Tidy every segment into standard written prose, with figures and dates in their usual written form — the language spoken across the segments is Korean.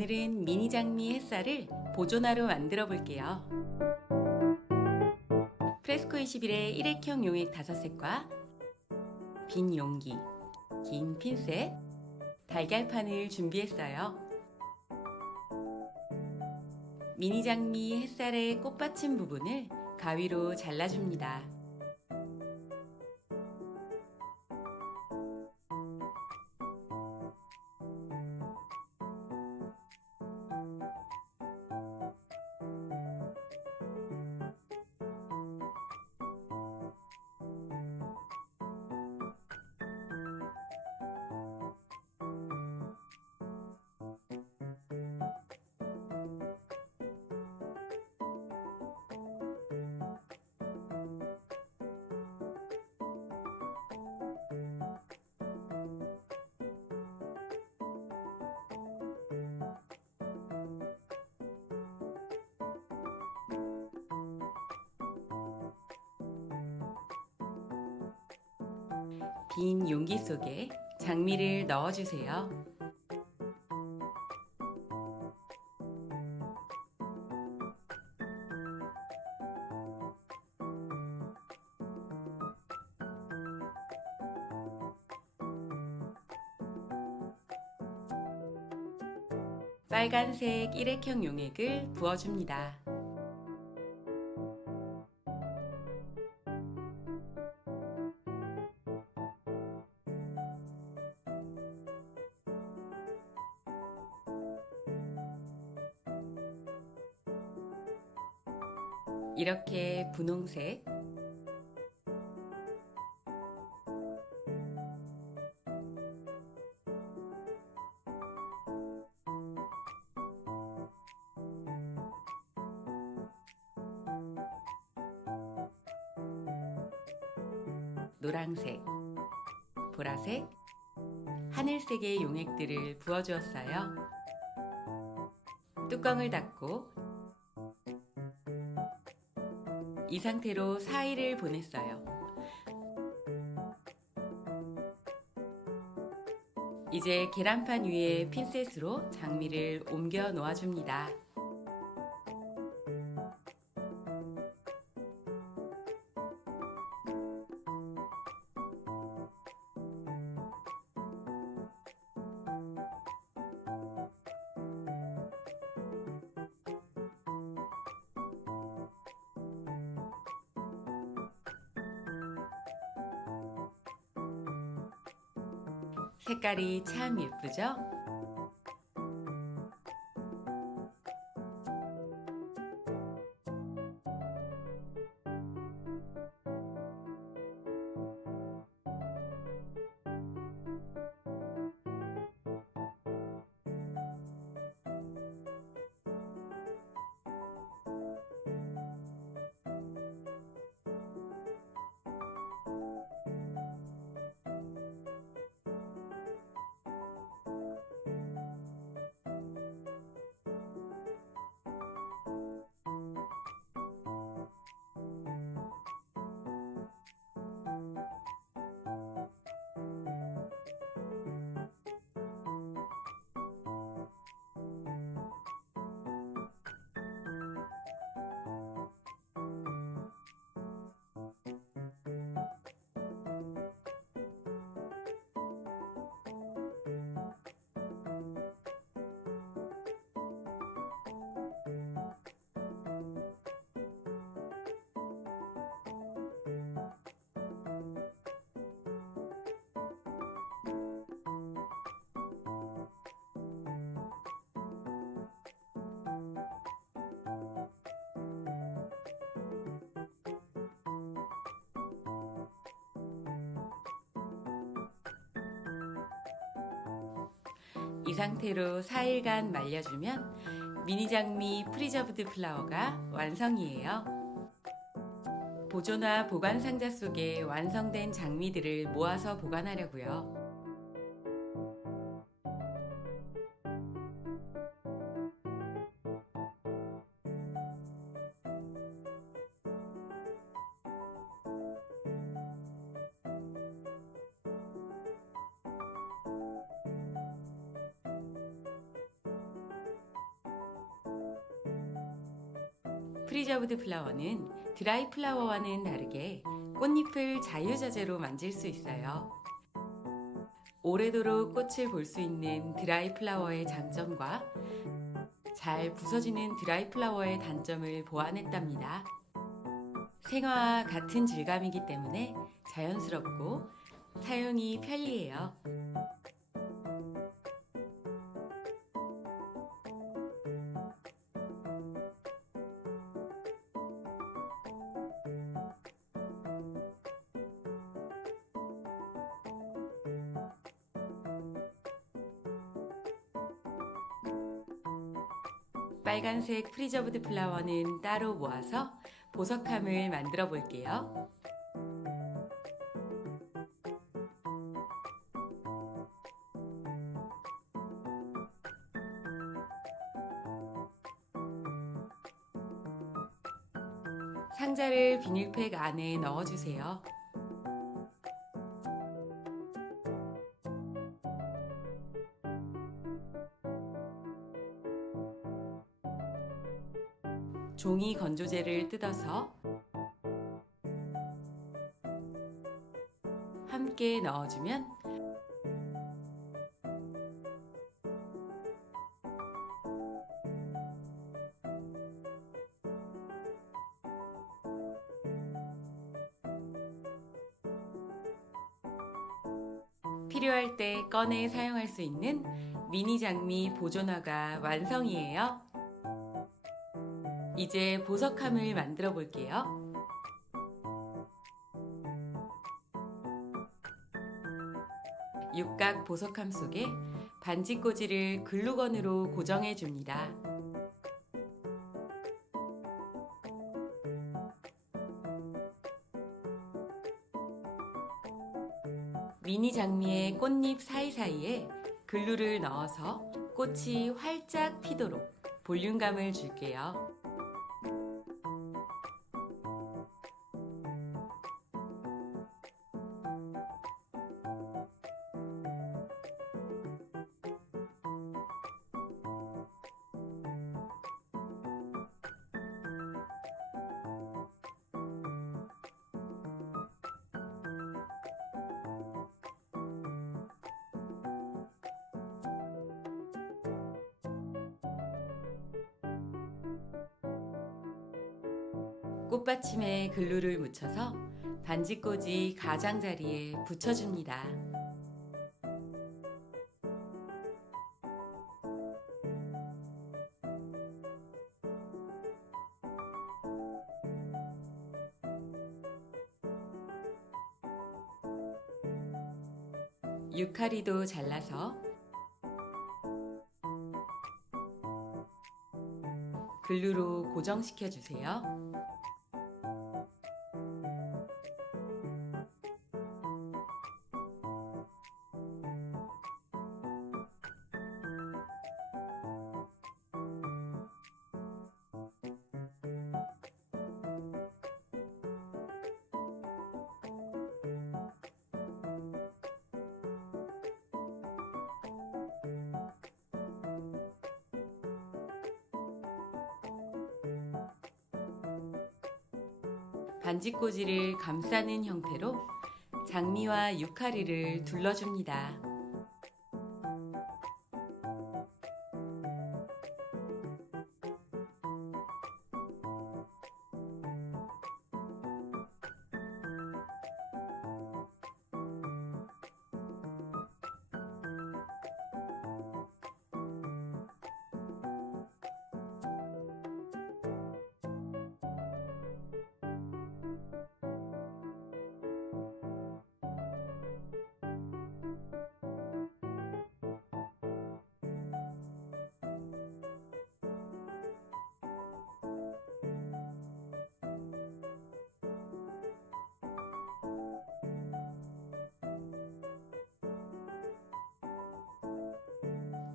오늘은 미니 장미 햇살을 보존화로 만들어 볼게요. 프레스코 21의 일회형 용액 5색과 빈 용기, 긴 핀셋, 달걀판을 준비했어요. 미니 장미 햇살의 꽃받침 부분을 가위로 잘라줍니다. 빈 용기 속에 장미를 넣어주세요. 빨간색 일회형 용액을 부어줍니다. 이렇게 분홍색, 노란색, 보라색, 하늘색의 용액들을 부어주었어요. 뚜껑을 닫고 이 상태로 4일을 보냈어요. 이제 계란판 위에 핀셋으로 장미를 옮겨 놓아줍니다. 색깔이 참 예쁘죠? 이 상태로 4일간 말려주면 미니 장미 프리저브드 플라워가 완성이에요. 보존화 보관 상자 속에 완성된 장미들을 모아서 보관하려고요. 프리저브드 플라워는 드라이 플라워와는 다르게 꽃잎을 자유자재로 만질 수 있어요. 오래도록 꽃을 볼 수 있는 드라이 플라워의 장점과 잘 부서지는 드라이 플라워의 단점을 보완했답니다. 생화와 같은 질감이기 때문에 자연스럽고 사용이 편리해요. 빨간색 프리저브드 플라워는 따로 모아서 보석함을 만들어 볼게요. 상자를 비닐팩 안에 넣어주세요. 종이 건조제를 뜯어서 함께 넣어주면 필요할 때 꺼내 사용할 수 있는 미니 장미 보존화가 완성이에요. 이제 보석함을 만들어 볼게요. 육각 보석함 속에 반지꽂이를 글루건으로 고정해 줍니다. 미니 장미의 꽃잎 사이사이에 글루를 넣어서 꽃이 활짝 피도록 볼륨감을 줄게요. 꽃받침에 글루를 묻혀서 반지꽂이 가장자리에 붙여줍니다. 유카리도 잘라서 글루로 고정시켜 주세요. 반지꽂이를 감싸는 형태로 장미와 유카리를 둘러줍니다.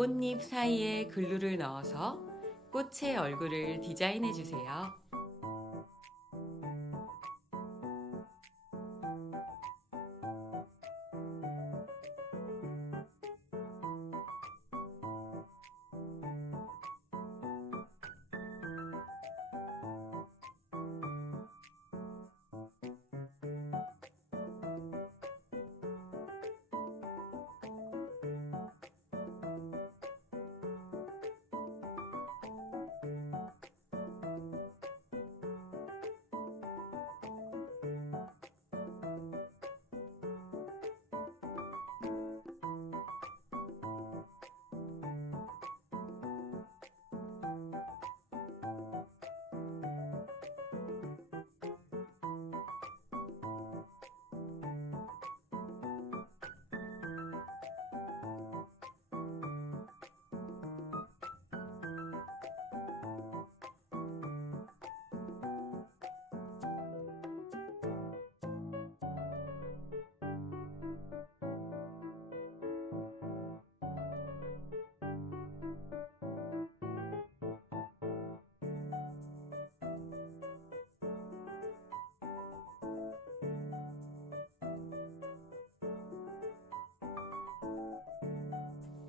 꽃잎 사이에 글루를 넣어서 꽃의 얼굴을 디자인해 주세요.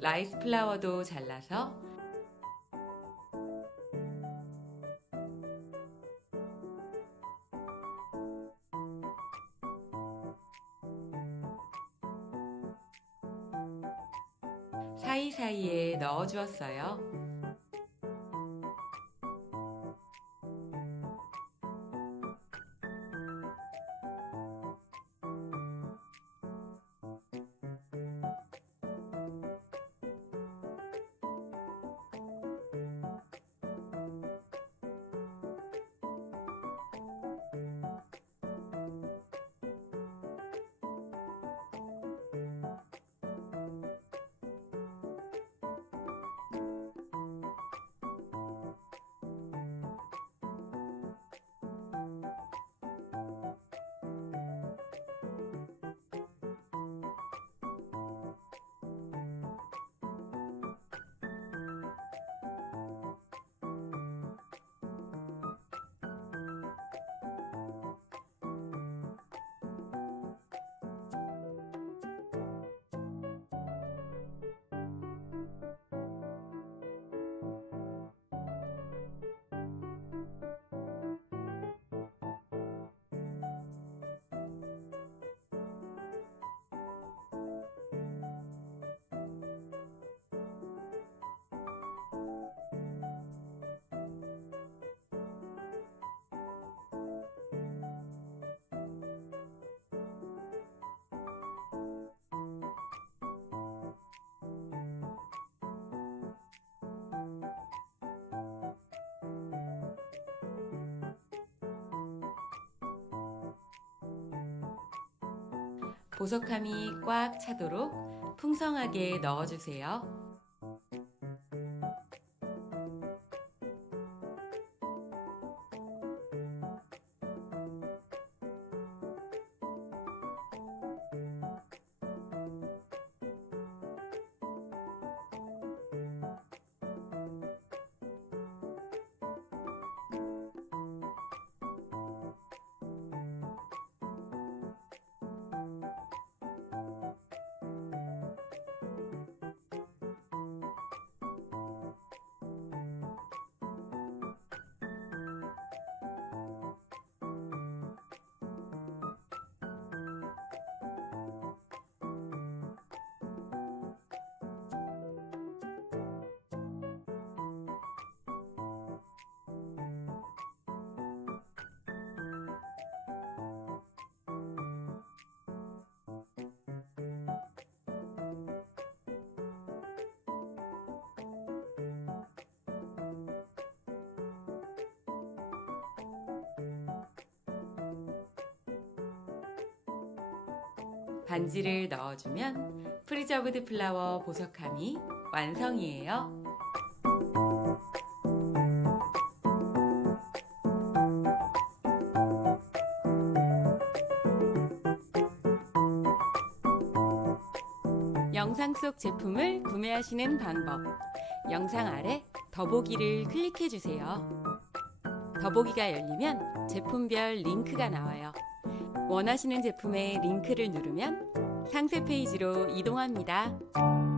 라이스 플라워도 잘라서 사이사이에 넣어 주었어요. 보석함이 꽉 차도록 풍성하게 넣어주세요. 반지를 넣어주면 프리저브드 플라워 보석함이 완성이에요. 영상 속 제품을 구매하시는 방법, 영상 아래 더보기를 클릭해 주세요. 더보기가 열리면 제품별 링크가 나와요. 원하시는 제품의 링크를 누르면 상세 페이지로 이동합니다.